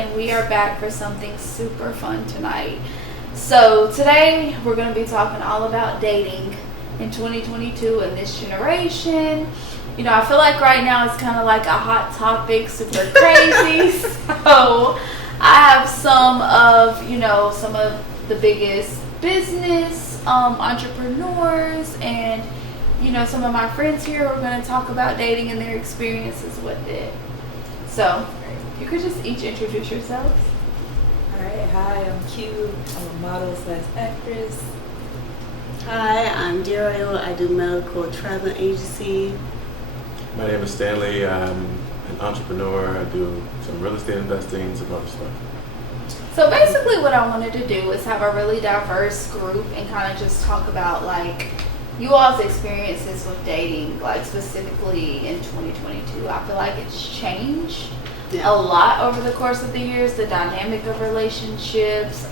and we are back for something super fun tonight. So today we're going to be talking all about dating in 2022 and this generation. You know, I feel like right now it's kind of like a hot topic, super crazy. So I have some of the biggest business entrepreneurs and some of my friends here are going to talk about dating and their experiences with it. So you could just each introduce yourselves. Alright, hi, I'm Q. I'm a model / actress. Hi, I'm Daryl. I do medical travel agency. My name is Stanley. I'm an entrepreneur. I do some real estate investing, some other stuff. So basically what I wanted to do is have a really diverse group and kind of just talk about like you all's experiences with dating, like specifically in 2022. I feel like it's changed a lot over the course of the years, the dynamic of relationships,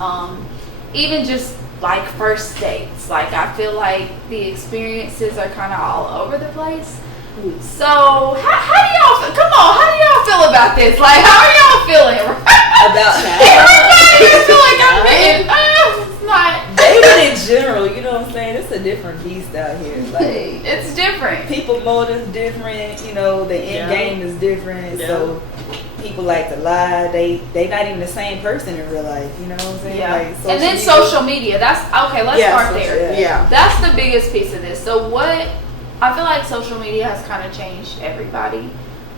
even just like first dates. Like I feel like the experiences are kind of all over the place. So how do y'all feel about this? Like how are y'all feeling About I feel like I'm getting it's not dating in general, you know what I'm saying? It's a different beast out here. Like it's different. People motives different, the end game is different. Yeah. So people like to lie. They not even the same person in real life, you know what I'm saying? Yeah. Like And then social media. That's okay, let's start there. Yeah. That's the biggest piece of this. So what I feel like social media has kind of changed everybody.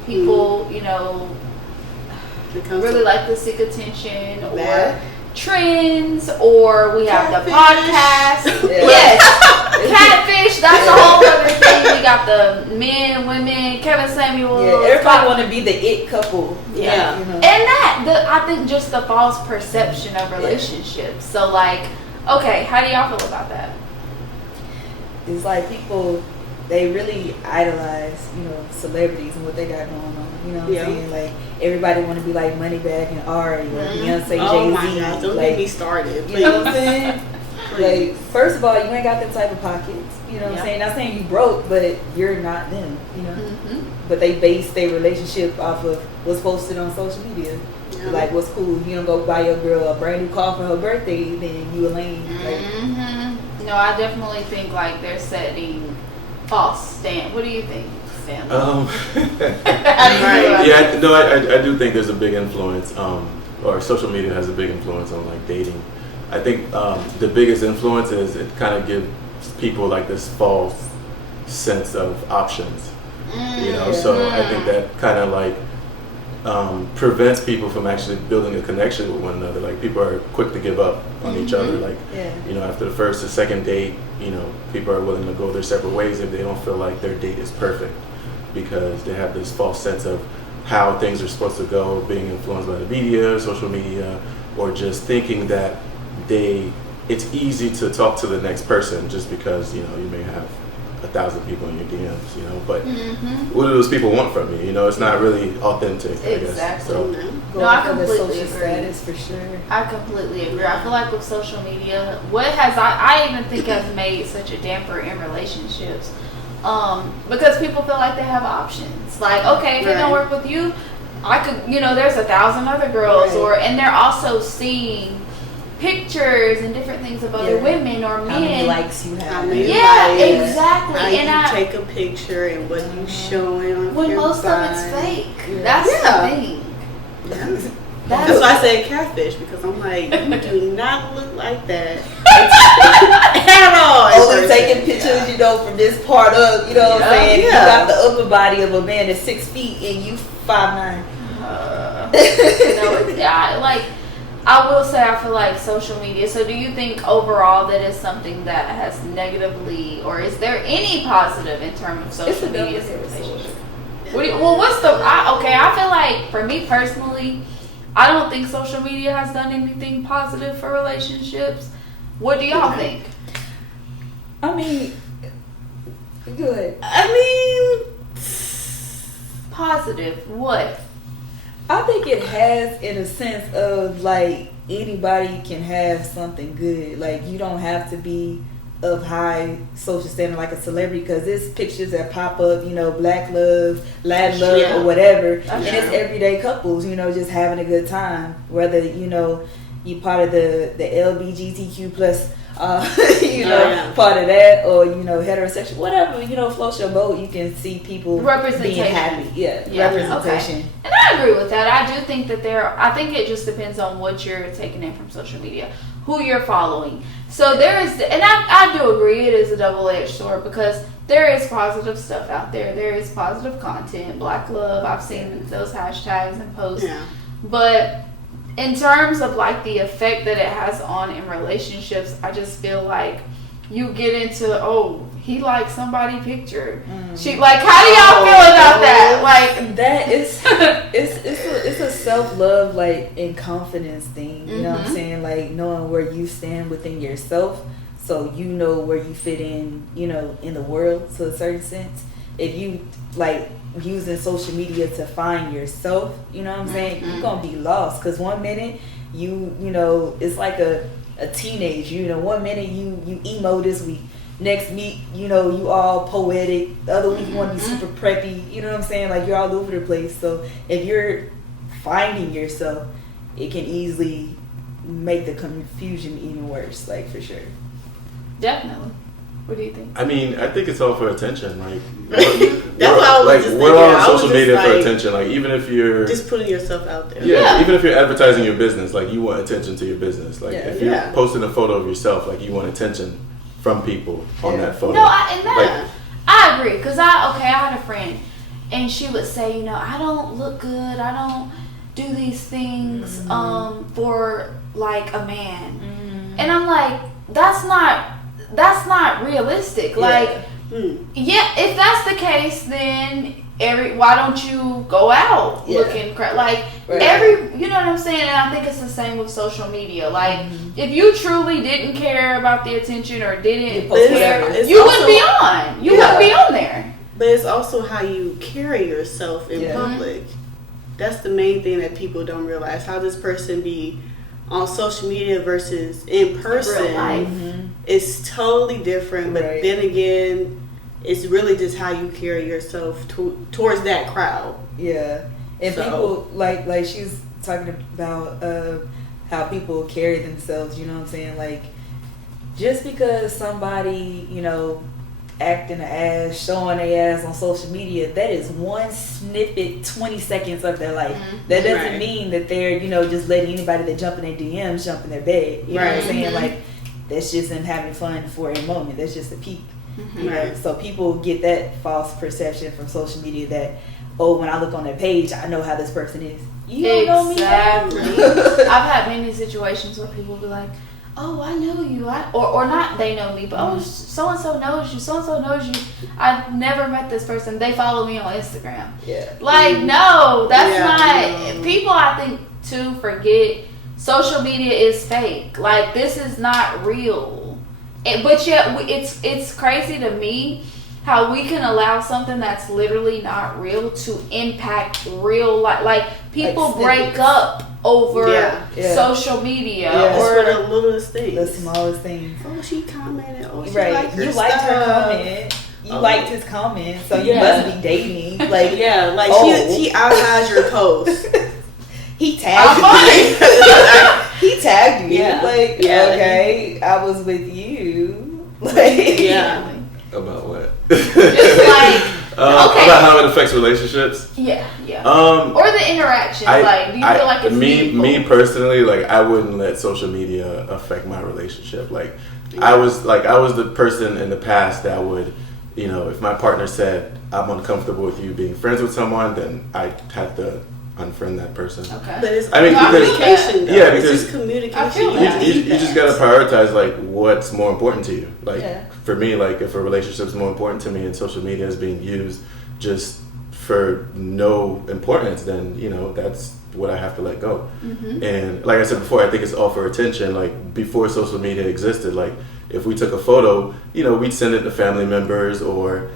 People, really like to seek attention or trends, or we have the podcast. Yes, catfish. That's a whole other thing. We got the men, women, Kevin Samuel. Yeah, everybody want to be the it couple. Yeah, and I think just the false perception of relationships. So like, okay, how do y'all feel about that? It's like people, they really idolize, celebrities and what they got going on. You know what I'm saying? Like everybody want to be like Moneybagg and Ari or Beyonce, Jay-Z. Oh my gosh, don't get me started. You know what I'm saying? Like first of all, you ain't got that type of pockets. You know what I'm saying? Not saying you broke, but you're not them. But they base their relationship off of what's posted on social media. Yeah. Like what's cool. If you don't go buy your girl a brand new car for her birthday, then you a lame. No, I definitely think like they're setting false stand. What do you think, Stanley? I do think there's a big influence, or social media has a big influence on like dating. I think the biggest influence is it kind of gives people like this false sense of options. So I think that kind of like prevents people from actually building a connection with one another. Like people are quick to give up on each other. Like after the first or second date, people are willing to go their separate ways if they don't feel like their date is perfect, because they have this false sense of how things are supposed to go, being influenced by the media, social media, or just thinking that it's easy to talk to the next person just because you may have 1,000 people in your DMs, but what do those people want from you? It's not really authentic, I guess. Exactly. So, no, I completely agree. Status for sure. I completely agree. I feel like with social media, what has I even think has made such a damper in relationships, because people feel like they have options. Like, okay, if it don't work with you, I could, there's 1,000 other girls, and they're also seeing pictures and different things of other women or men. How many likes you have. Exactly. How and you take a picture and what you showing on when your most body. of it's fake. That's the thing. Yeah. That's why I say catfish, because I'm like, you do not look like that at all. Only taking pictures, from this part up, what I'm saying? You got the upper body of a man that's 6 feet and you 5'9". I will say I feel like social media. So do you think overall that is something that has negatively, or is there any positive in terms of social media relationship? I feel like for me personally, I don't think social media has done anything positive for relationships. What do y'all think? I mean, good. Positive. What? I think it has, in a sense of like anybody can have something good. Like you don't have to be of high social standard like a celebrity, because it's pictures that pop up, you know, black love, lad love, or whatever, and it's everyday couples, you know, just having a good time, whether, you know, you part of the LGBTQ plus you know, part of that, or, you know, heterosexual, whatever, you know, floats your boat. You can see people being happy. Representation. Okay. And I agree with that. I do think that I think it just depends on what you're taking in from social media, who you're following. So there is, and I do agree, it is a double-edged sword, because there is positive stuff out there. There is positive content, Black love. I've seen those hashtags and posts. Yeah. But in terms of like the effect that it has on in relationships, I just feel like you get into, he liked somebody picture. She like, how do y'all feel about that? Like that is it's a self-love, like, and confidence thing. You know what I'm saying? Like knowing where you stand within yourself, so you know where you fit in, you know, in the world to a certain sense. If you like using social media to find yourself, you know what I'm saying, you're gonna be lost, because one minute you know, it's like a teenage, you know, one minute you emo this week, next week, you know, you all poetic, the other week you want to be super preppy, you know what I'm saying, like you're all over the place. So if you're finding yourself, it can easily make the confusion even worse, like, for sure. Definitely. What do you think? I mean, I think it's all for attention. Like, we're on social media for attention. Like, even if you're just putting yourself out there. Yeah, even if you're advertising your business, like, you want attention to your business. Like, if you're posting a photo of yourself, like, you want attention from people on that photo. No, I agree. Because I had a friend, and she would say, you know, I don't look good. I don't do these things for like a man, and I'm like, that's not realistic. Like, if that's the case, then why don't you go out looking like you know what I'm saying? And I think it's the same with social media. Like, if you truly didn't care about the attention or didn't care, you wouldn't be on. You wouldn't be on there. But it's also how you carry yourself in public. That's the main thing that people don't realize. How this person be on social media versus in person. Real life. It's totally different. But then again, it's really just how you carry yourself towards that crowd. Yeah. And people, like she's talking about how people carry themselves, you know what I'm saying? Like, just because somebody, you know, acting an ass, showing their ass on social media, that is one snippet, 20 seconds of their life. That doesn't mean that they're, you know, just letting anybody that jump in their DMs jump in their bed. You know what I'm saying? Like, that's just them having fun for a moment. That's just a peak. You know? So people get that false perception from social media that, when I look on their page, I know how this person is. You don't know me. Exactly. I've had many situations where people be like, oh, I know you, or not they know me, but so-and-so knows you, so-and-so knows you. I've never met this person. They follow me on Instagram. Yeah. Like, no, that's not. People, I think, too, forget social media is fake. Like, this is not real. But yet, it's crazy to me how we can allow something that's literally not real to impact real life. Like, people break up over social media or the littlest things, the smallest things. Oh, she commented. Oh, she liked her stuff. Her comment. You liked his comment, so you must be dating. Like, she outsized your post. He tagged you. He tagged you. Yeah. Like, okay, I was with you. Like, about what? Just like. About how it affects relationships. Yeah. Or the interactions. Like, do you feel like it's me personally? Like, I wouldn't let social media affect my relationship. Like, I was the person in the past that would, you know, if my partner said I'm uncomfortable with you being friends with someone, then I had to unfriend that person. Okay. But it's communication. Because it's just communication. You just gotta prioritize like what's more important to you. Like for me, like if a relationship is more important to me and social media is being used just for no importance, then you know that's what I have to let go. And like I said before, I think it's all for attention. Like before social media existed, like if we took a photo, you know, we'd send it to family members or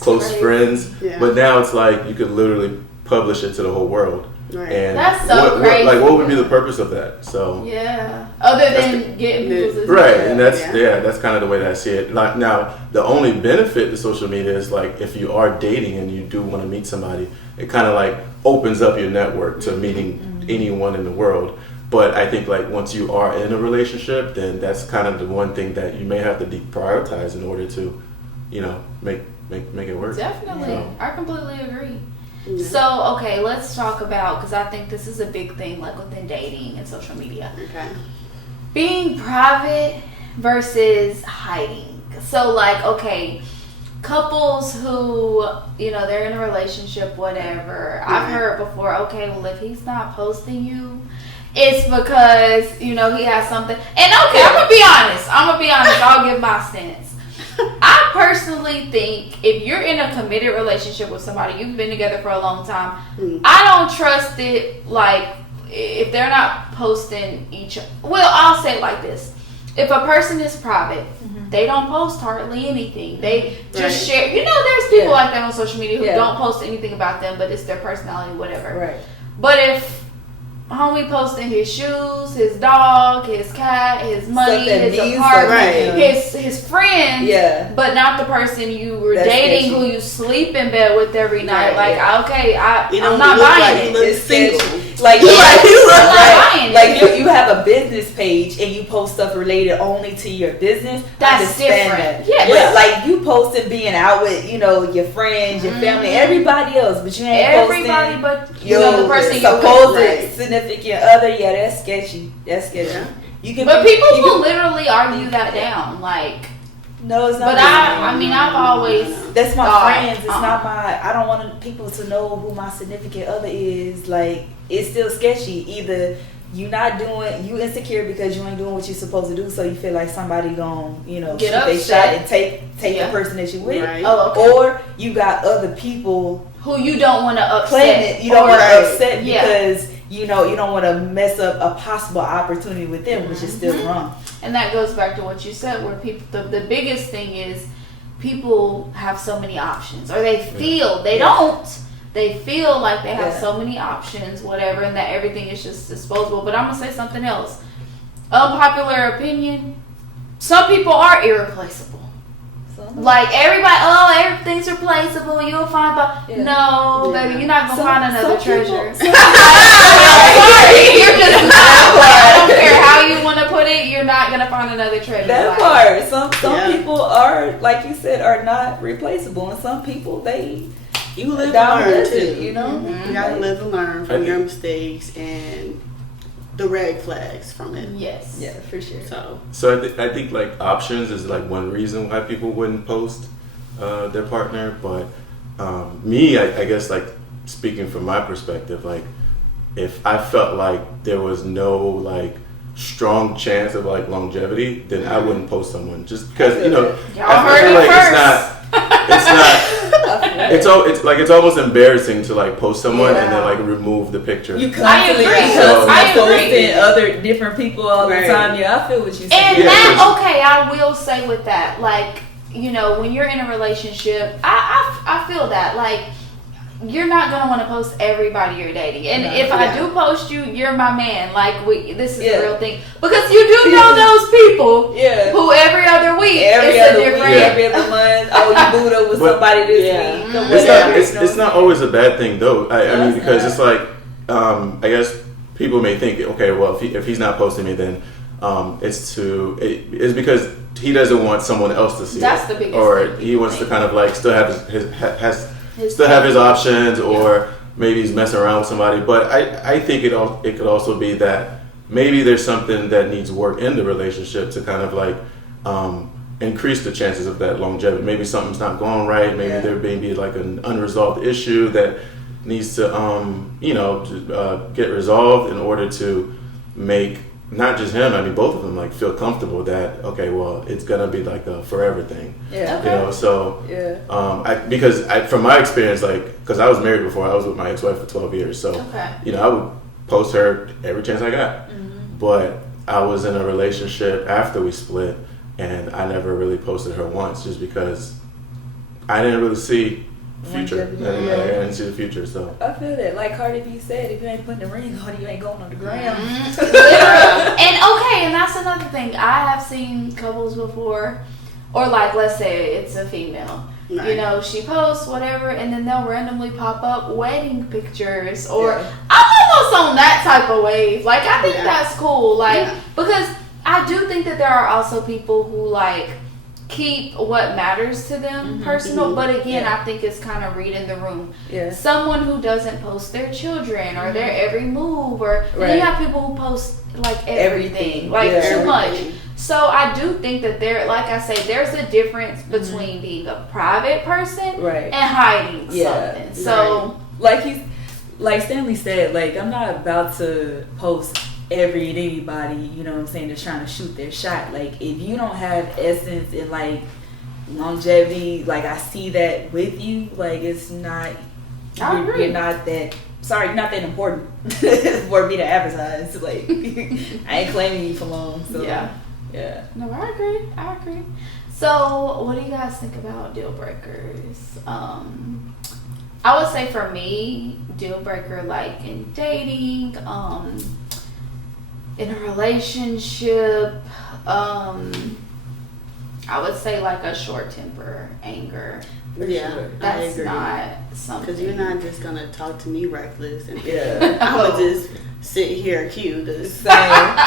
close friends. But now it's like you could literally publish it to the whole world. Right. And that's so crazy. What would be the purpose of that? So yeah, other than getting people's attention. Right, and that's kind of the way that I see it. Like now, the only benefit to social media is like if you are dating and you do want to meet somebody, it kind of like opens up your network to meeting anyone in the world. But I think like once you are in a relationship, then that's kind of the one thing that you may have to deprioritize in order to, make it work. Definitely, So. I completely agree. So, okay, let's talk about, because I think this is a big thing, like within dating and social media. Okay. Being private versus hiding. So, like, okay, couples who, they're in a relationship, whatever. I've heard before, okay, well, if he's not posting you, it's because, he has something. And, okay, I'm going to be honest. I'll give my stance. I personally think if you're in a committed relationship with somebody, you've been together for a long time, I don't trust it, like, if they're not posting I'll say it like this. If a person is private, they don't post hardly anything. They just share. There's people like that on social media who don't post anything about them, but it's their personality, whatever. Right. But if homie posting his shoes, his dog, his cat, his money, his apartment, his friends, but not the person you were dating who you sleep in bed with every night. I'm not buying it. It's single. Like you you have a business page and you post stuff related only to your business. That's different. Yes. But like you posting being out with your friends, your family, everybody else, but you ain't posting but the person supposed significant other. Yeah, that's sketchy. Yeah. But people will literally argue that down. Like, no, it's not. But I've always. That's my friends. It's not my. I don't want people to know who my significant other is. Like, it's still sketchy. Either you insecure because you ain't doing what you're supposed to do, so you feel like somebody gon' shoot they shot and take the person that you with, or you got other people who you don't want to upset. You don't want to upset because you don't want to mess up a possible opportunity with them, which is still wrong. And that goes back to what you said, where people the biggest thing is people have so many options, or they feel they feel like they have so many options, whatever, and that everything is just disposable. But I'm gonna say something else. Unpopular opinion: some people are irreplaceable. Like everybody, everything's replaceable. You'll find, baby, you're not gonna find another treasure. You're just not. I don't care how you want to put it. You're not gonna find another treasure. That part. Some people are, like you said, are not replaceable, and some people you live and learn too. You gotta live and learn from your mistakes and the red flags from it. Yes. Yeah, for sure. So I think like options is like one reason why people wouldn't post their partner, but me, I guess like speaking from my perspective, like if I felt like there was no like strong chance of like longevity, then I wouldn't post someone just because I feel like it's not. It's almost embarrassing to like post someone and then like remove the picture. You constantly posting other different people all the time. Yeah, I feel what you're saying. And I will say with that, like, when you're in a relationship, I feel that like you're not gonna want to post everybody you're dating, and if I do post you, you're my man. Like this is a real thing, because you do know those people who every other week, every other month. Oh, you booed up with somebody this week. It's not always a bad thing though. I mean, because it's like I guess people may think, okay, well, if he's not posting me, then it's because he doesn't want someone else to see That's it, the biggest or thing. he wants to kind of like still have his options, or maybe he's messing around with somebody. But I think it could also be that maybe there's something that needs work in the relationship to kind of like increase the chances of that longevity. Maybe something's not going right. Maybe there may be like an unresolved issue that needs to get resolved in order to make not just him, I mean both of them, like feel comfortable that it's gonna be like a forever thing. Because from my experience, like, because I was married before, I was with my ex-wife for 12 years, so I would post her every chance I got. But I was in a relationship after we split, and I never really posted her once, just because I didn't really see future and into the future. So I feel that, like Cardi B said, if you ain't putting the ring on, you ain't going on the ground. And that's another thing. I have seen couples before, or like let's say it's a female. Right. You know, she posts whatever, and then they'll randomly pop up wedding pictures, or I'm almost on that type of wave. Like, I think that's cool. Like, because I do think that there are also people who like keep what matters to them personal, but again, I think it's kind of reading the room. Yeah. Someone who doesn't post their children or their every move, or and then you have people who post like everything. Like too much. So I do think that like I say, there's a difference between being a private person and hiding something. So like Stanley said, like I'm not about to post anybody, you know what I'm saying, that's trying to shoot their shot. Like if you don't have essence and like longevity, like I see that with you, like it's not, you're not that important for me to advertise. Like I ain't claiming you for long. So yeah. No, I agree. So what do you guys think about deal breakers? I would say for me, deal breaker like in dating, in a relationship, I would say like a short temper, anger. Sure. That's not something. Because you're not just gonna talk to me reckless and I'm gonna just sit here cute. It's not.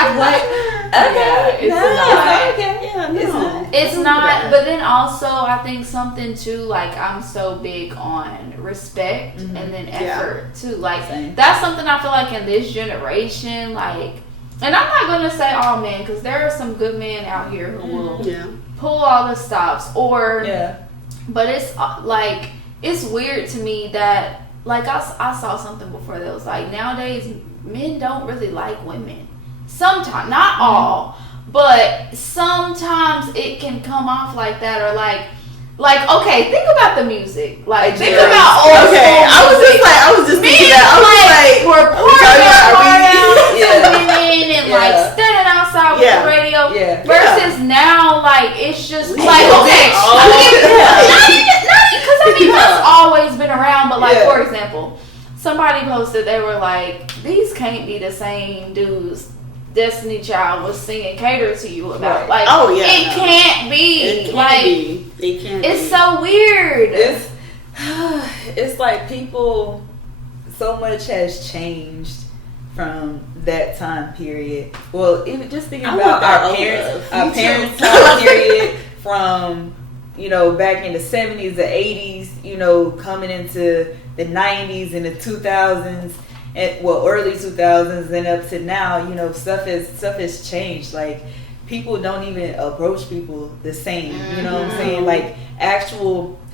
It's not. But then also, I think something too. Like I'm so big on respect and then effort too. Like that's something I feel like in this generation, like. And I'm not going to say all men, because there are some good men out here who will pull all the stops. But it's like, it's weird to me that, like I saw something before that was like, nowadays men don't really like women. Sometimes, not all, but sometimes it can come off like that, or like okay, think about the music. Like think about old school music. I was just thinking that. We're pouring our heart out to women and like standing outside with the radio. Versus now, like it's just like okay, because I mean that's always been around. But like for example, somebody posted they were like, these can't be the same dudes Destiny Child was singing Cater to You about. Like, it can't be. It can't be. It can't It's so weird. It's like people, so much has changed from that time period. Well, even just thinking about our parents' time period from, you know, back in the 70s, the 80s, you know, coming into the 90s and the 2000s. Early 2000s and up to now, you know, stuff has changed. Like people don't even approach people the same. You know what I'm saying? Like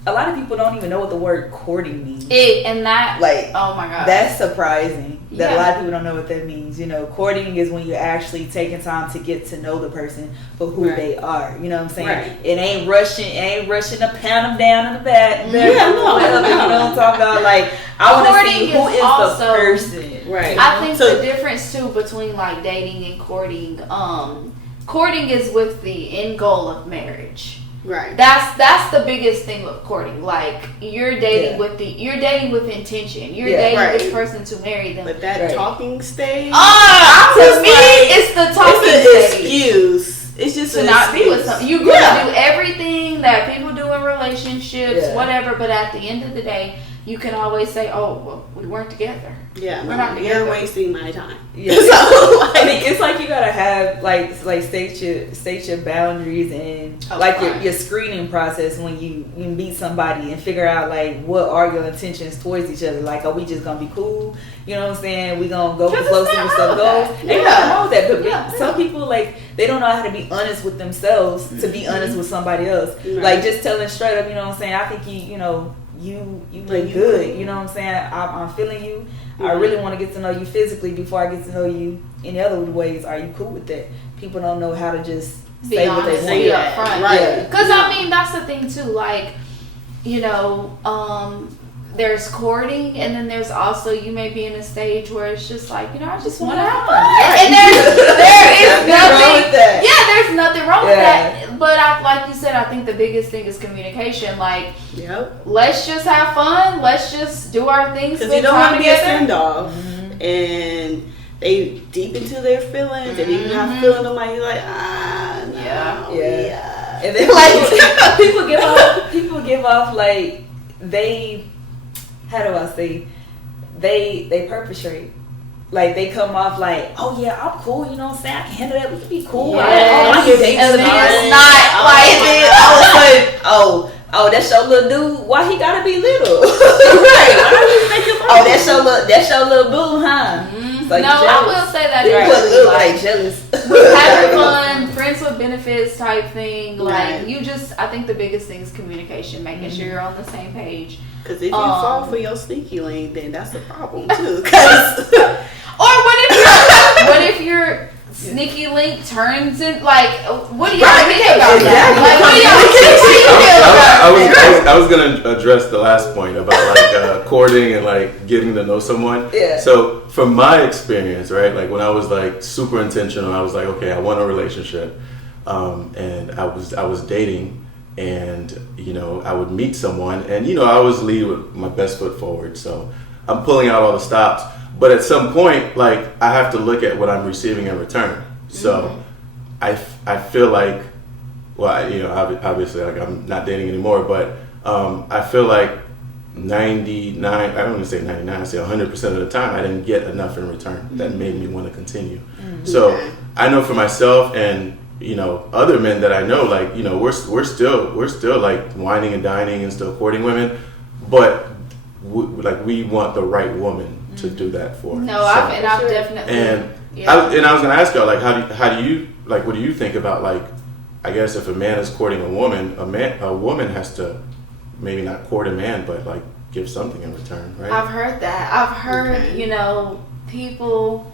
a lot of people don't even know what the word courting means. Oh my god, that's surprising. That a lot of people don't know what that means. You know, courting is when you're actually taking time to get to know the person for who they are. You know what I'm saying? It ain't rushing to pound them down in the back. You know what I'm talking about? Like I want to see who is also, the person. Right. I think the difference too between like dating and courting. Courting is with the end goal of marriage. Right. That's the biggest thing with courting. Like you're dating with intention. You're dating this person to marry them. But that talking stage. To me, it's the talking stage. Excuse. It's just to not be with someone. You're gonna do everything that people do in relationships, whatever. But at the end of the day, you can always say, "Oh, well, we weren't together." Yeah, we're not together. You're wasting my time. Yeah. So, I mean, it's like you gotta have like state your boundaries and your screening process when you meet somebody and figure out like what are your intentions towards each other. Like, are we just gonna be cool? You know what I'm saying? We gonna go close to stuff goes. Ain't nothing wrong with that. But some people like they don't know how to be honest with themselves to be honest with somebody else. Right. Like just telling straight up. You know what I'm saying? I think you look good. You know what I'm saying? I'm feeling you. I really want to get to know you physically before I get to know you in other ways. Are you cool with that? People don't know how to just say what they want. Be up front. Right. Because I mean, that's the thing too. Like, you know, there's courting, and then there's also you may be in a stage where it's just like, you know, I just want to have fun. Right. And there is nothing wrong with that. Yeah, there's nothing wrong with that. but like you said, I think the biggest thing is communication. Like, Yep. let's just have fun. Let's just do our things. Because you don't want to be a together. standoff, and they deep into their feelings, and you're not feeling them. Like you're like, no, yeah. And then like people give off like they, how do I say, they perpetrate. Like they come off like, oh yeah, I'm cool, you know what I'm saying? I can handle that. We can be cool. Yes. I can date And then somebody. it's not like I was like, oh, that's your little dude. Why he gotta be little? Right? Oh, that's your little boo, huh? Mm-hmm. Like, no, I jealous. will say that People definitely, look like, like jealous. having fun, friends with benefits type thing. Like Right. you just, I think the biggest thing is communication, making sure you're on the same page. Because if you fall for your sneaky link, then that's a problem too. 'Cause Or what if your sneaky link turns in like? What do y'all think about that? Like, what do y'all think? I was gonna address the last point about like courting and like getting to know someone. Yeah. So from my experience, right, like when I was like super intentional, I was like, okay, I want a relationship, and I was dating, and you know I would meet someone, and you know I always lead with my best foot forward. So I'm pulling out all the stops, but at some point, like I have to look at what I'm receiving in return. So I feel like, well, you know, obviously, like I'm not dating anymore, but I feel like 99, I don't even say 99, I say 100% of the time, I didn't get enough in return that made me want to continue. So I know for myself and, you know, other men that I know, like, you know, we're still like whining and dining and still courting women, but we want the right woman to do that for. No, So- I've definitely. and yeah. I was gonna ask y'all, like, how do you like, what do you think about, like, I guess if a man is courting a woman has to maybe not court a man, but like give something in return, right? I've heard that. I've heard, you know, people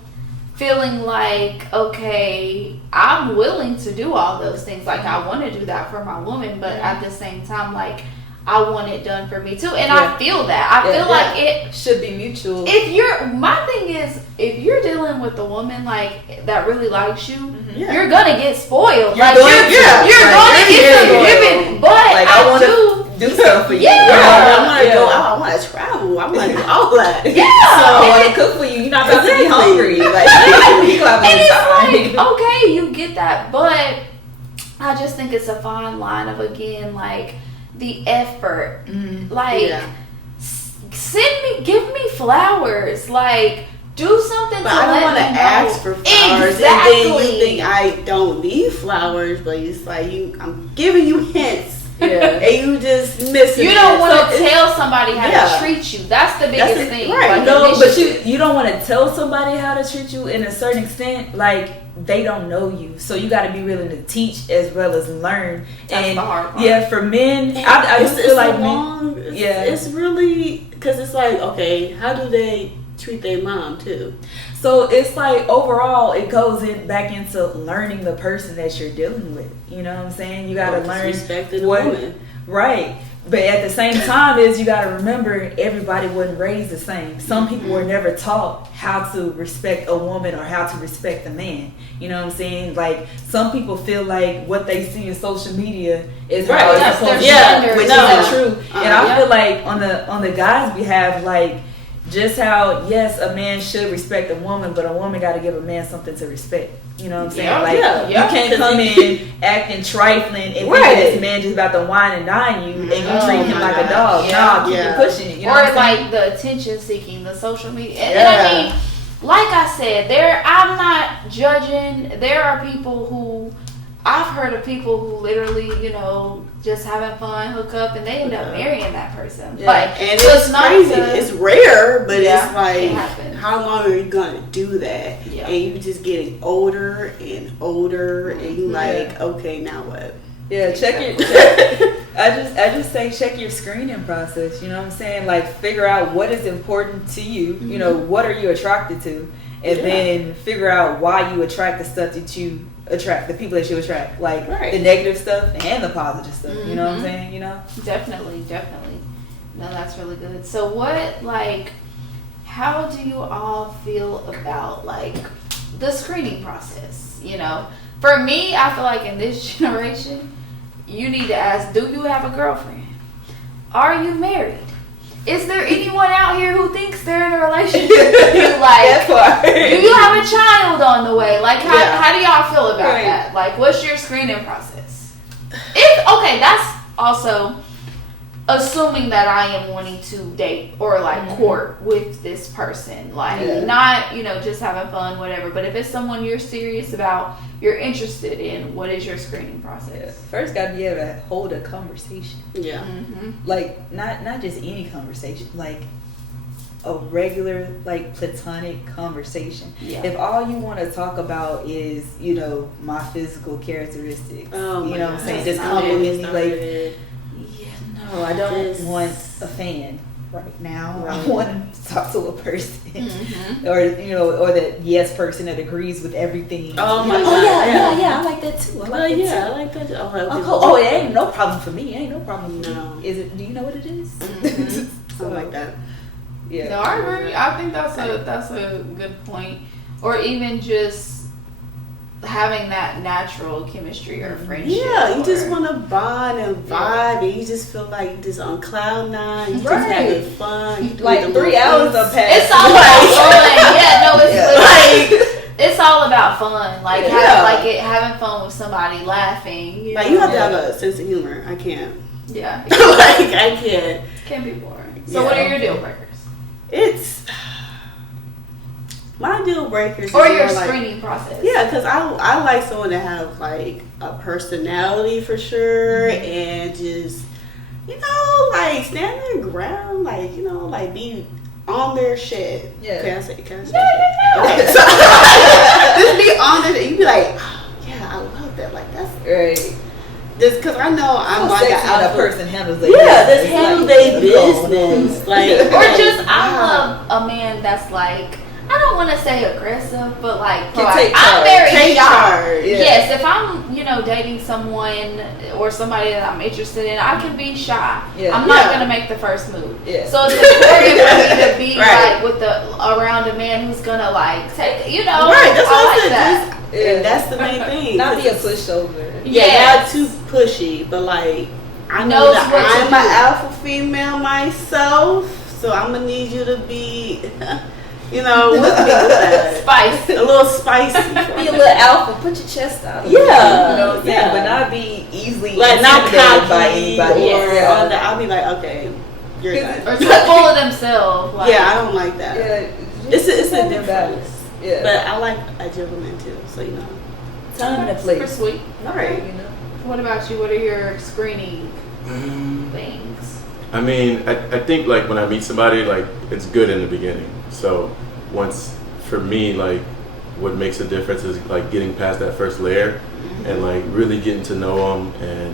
feeling like, okay, I'm willing to do all those things. Like, I want to do that for my woman, but at the same time, like, I want it done for me too. And I feel that. I feel like it should be mutual. My thing is, if you're dealing with a woman like that really likes you, Yeah. you're gonna get spoiled. You're Like going you're to. gonna Like, get some you're giving. But Like, I want do. to do stuff for you. Yeah. I want to go out. I want to travel. I want to do all that. Yeah. I want to cook for you. You're not about to be hungry. Like, you go out And and it's like, okay, you get that, but I just think it's a fine line of, again, like, the effort. Like, give me flowers. Like, do something But to I don't let want to me know. ask for flowers, Exactly. and then you think I don't need flowers, but it's like I'm giving you hints, and you just missing. You don't it. want to So tell somebody how to treat you. That's the biggest it, thing. right. Like, No, but initiative. you don't want to tell somebody how to treat you in a certain extent. Like, they don't know you, so you got to be willing to teach as well as learn. That's and the hard part. yeah, for men, I just feel like men. It's really because it's like, okay, how do they treat their mom too? So it's like overall, it goes back into learning the person that you're dealing with. You know what I'm saying? You got to learn respecting a what, woman, right? But at the same time, you got to remember everybody wasn't raised the same. Some people were never taught how to respect a woman or how to respect a man. You know what I'm saying? Like, some people feel like what they see in social media is how it's That's supposed to their be, standard. which isn't true. And I feel like on the guys' behalf, like, just how, yes, a man should respect a woman, but a woman got to give a man something to respect. You know what I'm saying? You can't come in acting trifling and think this man just about to whine and dine you, and you treat him like a dog. No, keep it pushing it. You know or like the attention seeking, the social media. And I mean, like I said, I'm not judging. There are people who, I've heard of people who literally, you know, just having fun, hook up, and they end up marrying that person. Yeah. Like, and so it's crazy. It's rare, but it's like, how long are you gonna do that? Yeah. And you just getting older and older, and you like, okay, now what? Yeah, I just say check your screening process. You know what I'm saying? Like, figure out what is important to you. You know, what are you attracted to, and then figure out why you attract the stuff that you attract, the people that you attract, like the negative stuff and the positive stuff. You know what I'm saying? You know, definitely. No, that's really good. So how do you all feel about, like, the screening process? You know, For me, I feel like in this generation, you need to ask, do you have a girlfriend? Are you married? Is there anyone out here who thinks they're in a relationship with you? Like, do you have a child on the way? Like, how do y'all feel about that? Like, what's your screening process? Okay, that's also assuming that I am wanting to date or like court with this person, like not just having fun, whatever. But if it's someone you're serious about, you're interested in, what is your screening process? First, gotta be able to hold a conversation. Yeah. Like not just any conversation, like a regular, like platonic conversation. Yeah. If all you want to talk about is my physical characteristics, what I'm saying, just compliment me, like. No, I don't want a fan right now. I want to talk to a person, or that yes person that agrees with everything. Oh my god! Yeah, I like that too. I like that too. Oh, it ain't no problem for me. It ain't no problem for No. me. Is it? Do you know what it is? I like that. Yeah. No, I agree. I think that's a good point. Or even just having that natural chemistry or friendship. Yeah, you just want to bond and vibe, and you just feel like you just on cloud nine. You just having fun. You like 3 hours of passed. It's all about fun. Yeah, no, it's all about fun. Like having fun with somebody, laughing. Like you have to have a sense of humor. I can't. Yeah. Like I can't. It can be boring. So what are your deal breakers? It's my deal breakers. Or your screening process. Yeah, because I like someone to have like a personality for sure, and just like stand their ground, like like be on their shit. Yeah. Can I say? Yeah. Okay. So, just be on their shit. You be like, yeah, I love that. Like that's right. Just because I know I'm like a person handles their just handle their business. Like, or just I love a man that's like, I don't want to say aggressive, but like I'm very shy. Yes, if I'm dating someone or somebody that I'm interested in, I can be shy. I'm not gonna make the first move. So it's important for me to be like around a man who's gonna like take Right, that's what I said. That. And that's the main thing. Not be a pushover. Not too pushy, but like I know that I'm an alpha female myself, so I'm gonna need you to be with me with that. Spice. A little spicy. Be a little alpha. Put your chest out. Yeah. You know what I'm saying? But not be easily like not cocky by anybody. I'll be like, okay, you're good. Or too full of themselves. Like, I don't like that. Yeah, it's a difference. Yeah. But I like a gentleman too, so time and a place. Super sweet. All right. What about you? What are your screening things? I mean, I think like when I meet somebody, like it's good in the beginning. So for me, like what makes a difference is like getting past that first layer and like really getting to know them and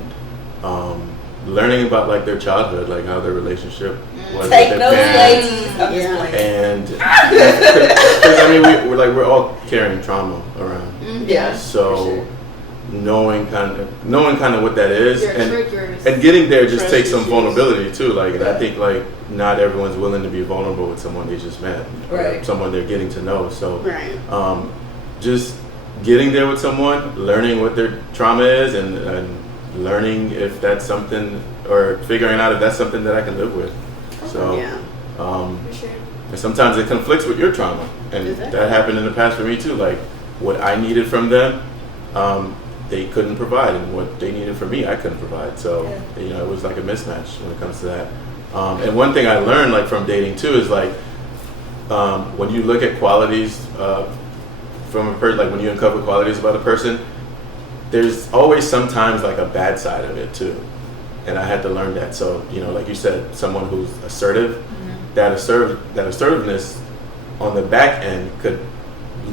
learning about like their childhood, like how their relationship was Take with their notes, parents. ladies. And because I mean we're all carrying trauma around. Yeah. So knowing kind of what that is and getting there just takes some vulnerability too. Like and I think like not everyone's willing to be vulnerable with someone they just met, or someone they're getting to know. So just getting there with someone, learning what their trauma is, and learning if that's something, or figuring out if that's something that I can live with. So and sometimes it conflicts with your trauma, and that happened in the past for me too. Like what I needed from them, they couldn't provide, and what they needed from me, I couldn't provide. So it was like a mismatch when it comes to that. And one thing I learned like from dating too is like when you look at qualities from a person, like when you uncover qualities about a person, there's always sometimes like a bad side of it too. And I had to learn that. So like you said, someone who's assertive, that assertiveness on the back end could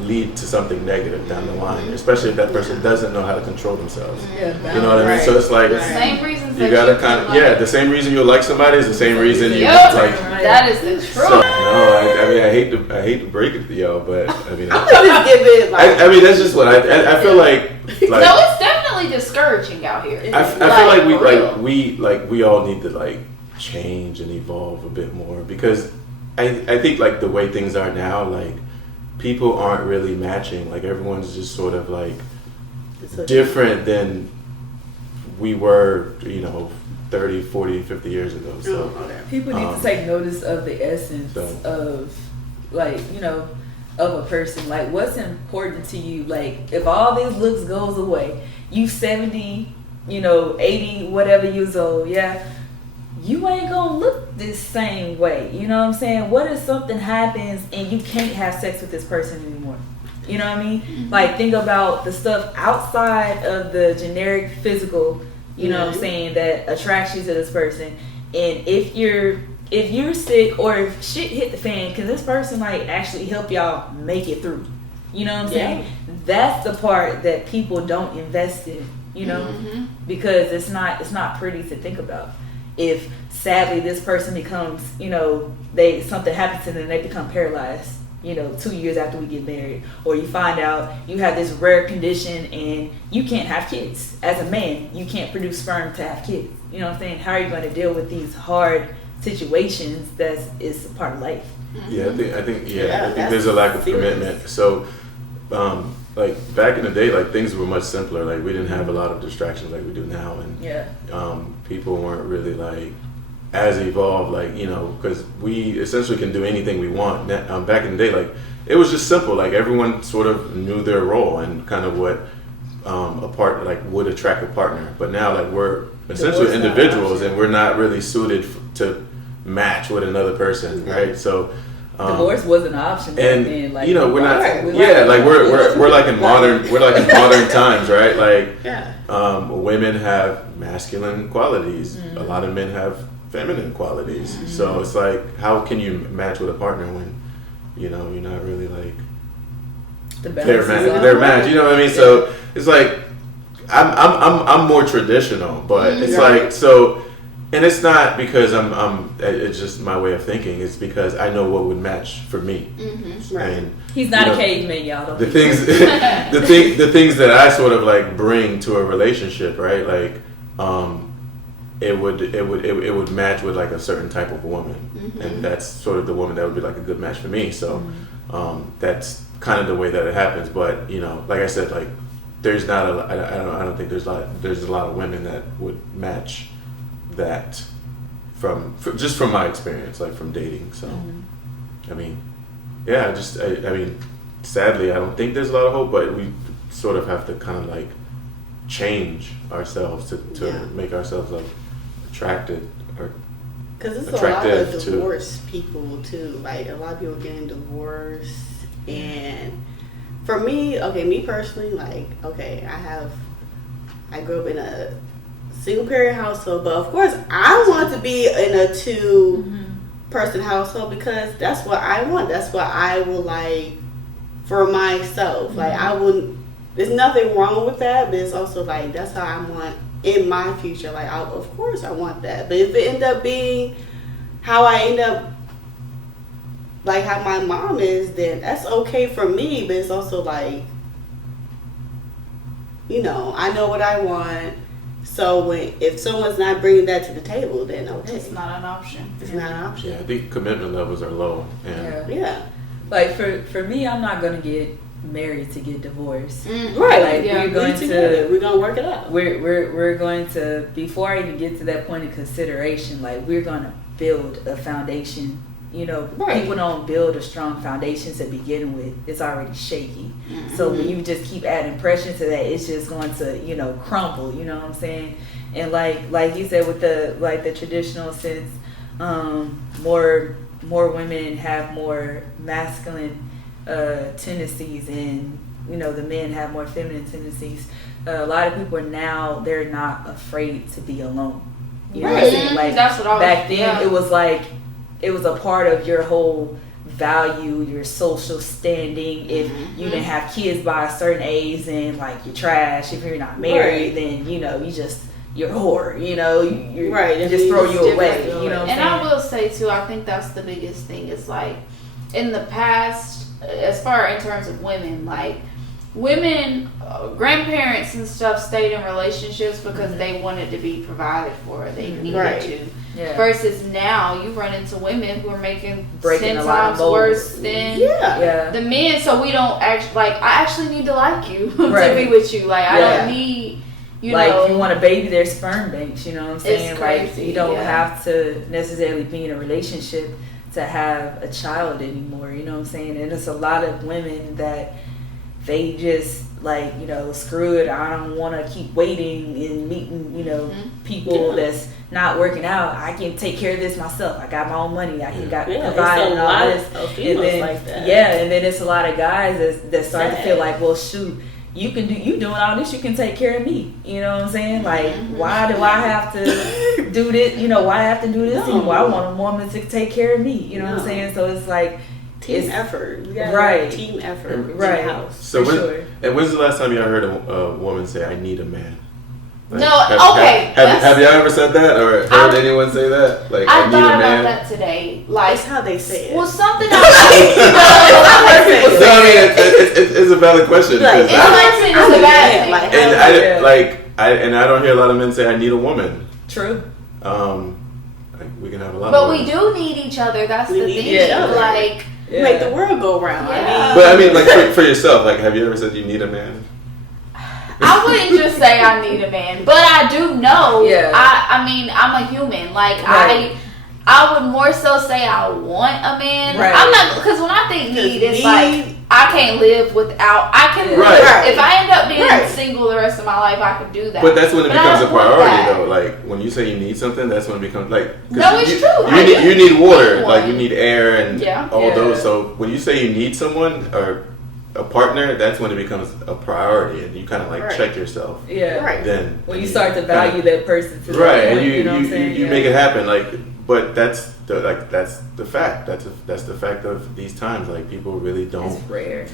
lead to something negative down the line, especially if that person doesn't know how to control themselves. You know what I mean? So it's like the same reasons you gotta kind of the same reason you like somebody is the same reason you like. That is the truth. So, I mean, I hate to break it to y'all, but I mean, I'm gonna just give it. Like, I mean, that's just what I feel like. No, it's definitely discouraging out here. I feel like we all need to like change and evolve a bit more, because I think like the way things are now, like people aren't really matching. Like everyone's just sort of like different than we were, 30, 40, 50 years ago. So people need to take notice of the essence of, like, of a person. Like, what's important to you? Like, if all these looks goes away, you 70, 80, whatever years old, you ain't gonna look this same way. You know what I'm saying? What if something happens and you can't have sex with this person anymore? You know what I mean? Mm-hmm. Like, think about the stuff outside of the generic physical, you know what I'm saying, that attracts you to this person. And if you're sick or if shit hit the fan, can this person like actually help y'all make it through? You know what I'm saying? That's the part that people don't invest in, because it's not pretty to think about. If sadly this person becomes, something happens to them and they become paralyzed, 2 years after we get married, or you find out you have this rare condition and you can't have kids. As a man, you can't produce sperm to have kids. You know what I'm saying? How are you going to deal with these hard situations is a part of life? Yeah, I think there's a lack of commitment. So, like back in the day, like things were much simpler. Like we didn't have a lot of distractions like we do now, and people weren't really like as evolved, like because we essentially can do anything we want. Back in the day, like it was just simple. Like everyone sort of knew their role and kind of what a partner like would attract a partner. But now, like we're essentially individuals, and we're not really suited to match with another person, right? So. Divorce wasn't an option, and then. Like, we're not. We're like in modern times, right? Like, women have masculine qualities. A lot of men have feminine qualities. So it's like, how can you match with a partner when, you're not really like their match. You know what I mean? So it's like, I'm more traditional, but it's like so. And it's not because it's just my way of thinking. It's because I know what would match for me. Mm-hmm. Right. And he's not a caveman, y'all. The things that I sort of like bring to a relationship, right? Like, it would match with like a certain type of woman, and that's sort of the woman that would be like a good match for me. So, that's kind of the way that it happens. But like I said, like there's not I don't think there's a lot of women that would match that from my experience, like from dating. So I mean sadly I don't think there's a lot of hope, but we sort of have to kind of like change ourselves to make ourselves like attracted or because there's a lot of divorced people too, like a lot of people getting divorced. And for me, me personally, like I grew up in a single parent household, but of course I want to be in a 2-person household because that's what I want. That's what I would like for myself. Like I wouldn't. There's nothing wrong with that, but it's also like that's how I want in my future. Like of course I want that, but if it end up being how I end up, like how my mom is, then that's okay for me. But it's also like, I know what I want. So if someone's not bringing that to the table, then okay. It's not an option. It's not an option. Yeah, I think commitment levels are low. Yeah. Like for me, I'm not gonna get married to get divorced. Right. Like we're gonna work it out. We're going to, before I even get to that point of consideration, like we're gonna build a foundation. People don't build a strong foundation to begin with. It's already shaky. So when you just keep adding pressure to that, it's just going to, crumble. You know what I'm saying? And like you said, with the traditional sense, more women have more masculine tendencies, and the men have more feminine tendencies. A lot of people now, they're not afraid to be alone. You know what I'm saying? Like that's what I was, back then, it was like. It was a part of your whole value, your social standing. If you didn't have kids by a certain age, then like you're trash. If you're not married, then you're a whore. You just throw you away. And I will say too, I think that's the biggest thing. Is like in the past, as far in terms of women, like women, grandparents and stuff stayed in relationships because they wanted to be provided for. They needed to. Yeah. Versus now, you run into women who are making breaking 10 times worse than the men. So we don't I actually need to like you to be with you. Like, I don't need, you know. You want to baby their sperm banks, you know what I'm saying? It's crazy, you don't have to necessarily be in a relationship to have a child anymore, you know what I'm saying? And it's a lot of women that they just screw it. I don't want to keep waiting and meeting, people that's not working out. I can take care of this myself. I got my own money. I can provide and all this. And then, like that. and then it's a lot of guys that start to feel like, well, shoot, you doing all this, you can take care of me. You know what I'm saying? Like, why do I have to do this? Why I have to do this anymore? I want a woman to take care of me. You know what I'm saying? So it's like, team effort. Right. Team effort. Right. In the house. So when's the last time y'all heard a woman say, "I need a man"? Like, Have y'all ever said that or heard anyone say that? Like, I need a man. About that today. Like, that's how they say it. Well, something it's a valid question. It's a bad thing. And I don't hear a lot of men say, "I need a woman." True. We can have a lot. But we do need each other. That's the thing. Make the world go round. I mean, for yourself, like, have you ever said you need a man? I wouldn't just say I need a man, but I do know. Yeah. I mean, I'm a human. Like, I would more so say I want a man. Right. I'm not, because when I think need, it's like I can't live without. I can live. If I end up being single the rest of my life, I could do that. But that's when it becomes a priority, though. Like, when you say you need something, that's when it becomes like. No, it's true. You need water, like you need air and all those. So when you say you need someone or a partner, that's when it becomes a priority, and you kind of check yourself. Yeah. Right. Then when you start to value that person, and you make it happen. Like, but that's the fact. That's the fact of these times. Like, people really don't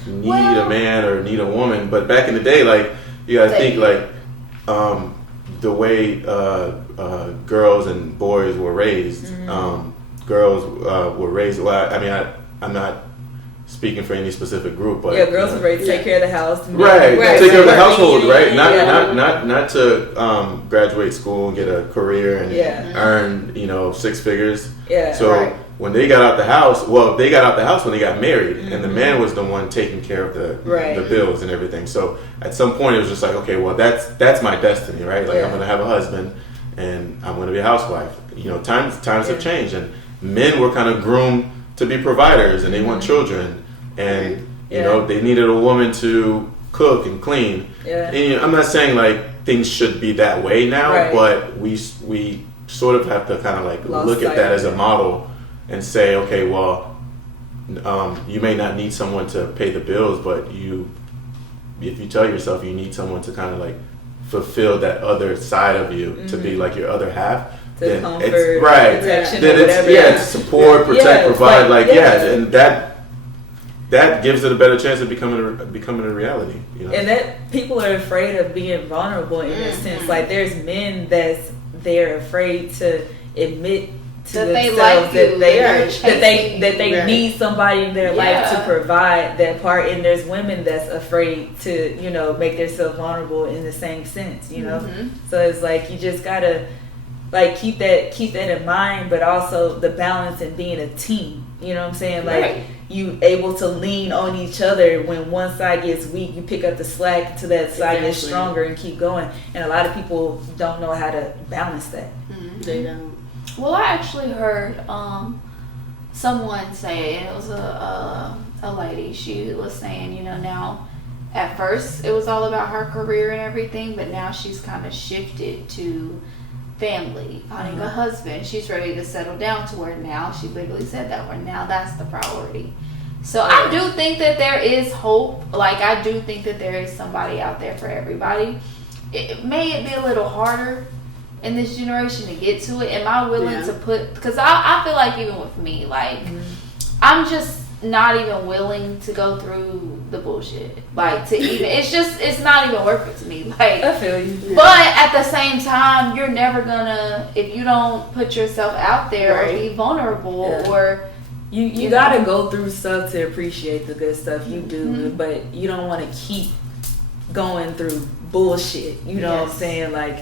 need a man or need a woman. But back in the day, like, you gotta think the way girls and boys were raised. Girls were raised. Well, I mean, I'm not speaking for any specific group, but girls were raised to take care of the house, take care of the household, right? Not to graduate school and get a career and earn 6 figures. When they got out the house, they got out the house when they got married, and the man was the one taking care of the bills and everything. So at some point, it was just like, okay, well, that's my destiny, right? Like, I'm gonna have a husband, and I'm gonna be a housewife. Times have changed, and men were kind of groomed to be providers, and they want children. And they needed a woman to cook and clean. And I'm not saying like things should be that way now, but we sort of have to kind of like look at that as a model and say, okay, well, you may not need someone to pay the bills, but if you tell yourself you need someone to kind of like fulfill that other side of you, to be like your other half, then comfort, it's protection, then it's support, protect, provide, and that gives it a better chance of becoming a reality. And that people are afraid of being vulnerable in a sense. Like, there's men they're afraid to admit to themselves that they need somebody in their life to provide that part, and there's women that's afraid to make themselves vulnerable in the same sense. So it's like you just gotta like keep that in mind, but also the balance in being a team. You know what I'm saying? Like, you able to lean on each other. When one side gets weak, you pick up the slack until that side gets stronger and keep going. And a lot of people don't know how to balance that. They don't. Well, I actually heard someone say, and it was a lady. She was saying, now at first it was all about her career and everything, but now she's kind of shifted to family, finding a husband. She's ready to settle down to where now, she literally said that, where now that's the priority. So I do think that there is hope. Like, I do think that there is somebody out there for everybody. It may be a little harder in this generation to get to it. Am I willing to put, because I feel like even with me, like, I'm just not even willing to go through the bullshit. Like, to even, it's not even worth it to me. Like, I feel you. But at the same time, you're never gonna, if you don't put yourself out there or be vulnerable or you gotta go through stuff to appreciate the good stuff you do, but you don't want to keep going through bullshit. You know what I'm saying? Like,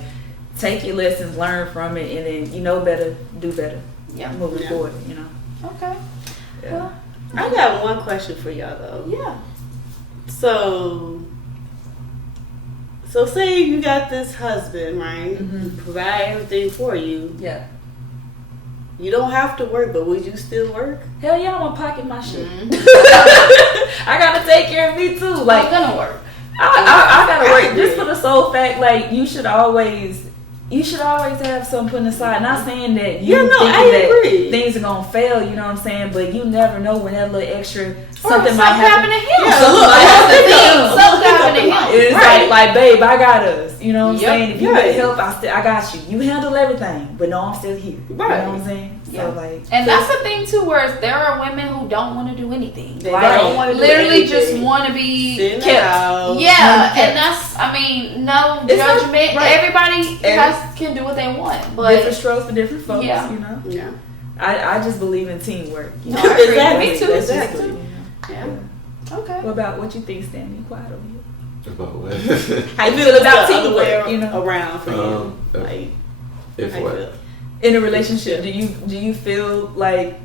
take your lessons, learn from it, and then you know better, do better. Yeah. Moving forward, you know. Okay. Yeah. Well, I got one question for y'all though. yeah. So say you got this husband, right? Mhm. He provide everything for you. Yeah. You don't have to work, but would you still work? Hell yeah, I'm gonna pocket my shit. Mm-hmm. I gotta take care of me too. Like, It's gonna work. I gotta I work agree. just for the sole fact. Like, you should always have something put aside. Not saying that you thinking that agree. things are gonna fail. You know what I'm saying? But you never know when that little extra Or something might happen. to him. Yeah, Something look, might happen to him. Something happened to him. It's Right. like, babe, I got us. You know what I'm Yep. saying? If you Right. need help, I got you. You handle everything, but no, I'm still here. Right. You know what I'm saying? Yeah. So like, And that's the thing too, where there are women who don't want to do anything. They Right. don't want to Literally just want to be Sit in the kept. house. Yeah, kept. and that's, I mean, no It's not- judgment. right. Everybody can do what they want, but different strokes for different folks. Yeah. You know, Yeah. I just believe in teamwork. You no, know? I agree. Exactly. Me too. Exactly. You know? Yeah. Okay. What about what you think, Stanley? Quiet over here. About what? How you If it feel was about the other way teamwork? You know, around for you. Like, If how you what? feel? in a relationship, do you feel like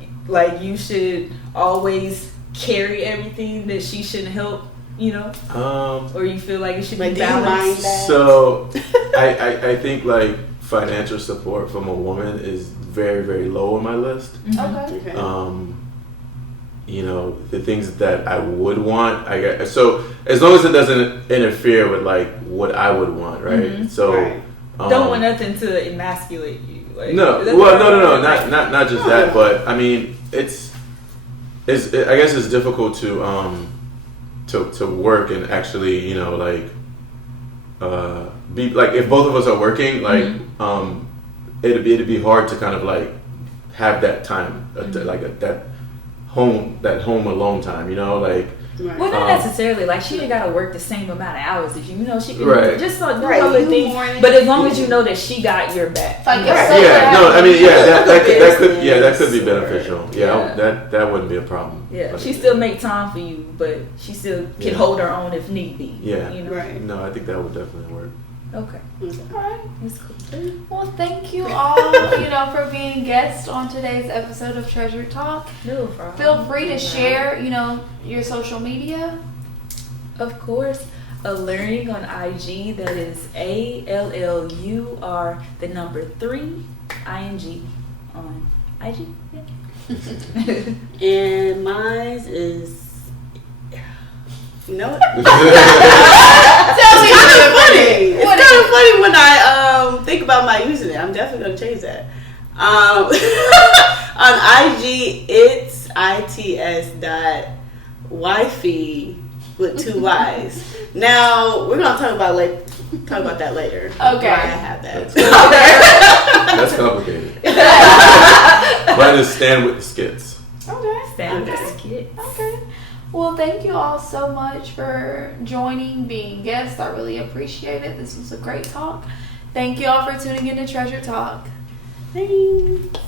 you should always carry everything, that she shouldn't help? You know, or you feel like it should But be do you mind balanced? that? So, I think like financial support from a woman is very, very low on my list. Okay. Okay. You know, the things that I would want, I get, so as long as it doesn't interfere with like what I would want, right? Mhm. So Right. Don't want nothing to emasculate you. Like, no, that's well, what no, I'm not just that, but I mean, it's I guess it's difficult to work and actually, you know, like be like, if both of us are working, like it'd be hard to kind of like have that time, like that home alone time, you know, like. Right. Well, not necessarily. Like, she ain't got to work the same amount of hours as you. You know, she can Right. just so do Right. other You things. morning. But as long as you know that she got your back. Like, you know? if so- Yeah, no, I mean, yeah, that could Business. be beneficial. Yeah, Yeah. that wouldn't be a problem. Yeah, But- she still make time for you, but she still can Yeah. hold her own if need be. Yeah. You know? Right. No, I think that would definitely work. Okay. All right. That's cool. Well, thank you all, for being guests on today's episode of Treasure Talk. No problem. Feel free to share, your social media. Of course, Learning on IG. That is ALLUR 3 ING on IG. Yeah. And mine is. You know what? Tell me It's kind of funny. It's What kind of funny when I think about my username. I'm definitely gonna change that. On IG, it's its.wifey with 2 Y's. Now we're gonna talk about that later. Okay. Why I have that. That's complicated. Mine is Stand with the Skits. Okay. Stand Okay. with skits. Okay. Well, thank you all so much for joining, being guests. I really appreciate it. This was a great talk. Thank you all for tuning in to Treasure Talk. Thanks.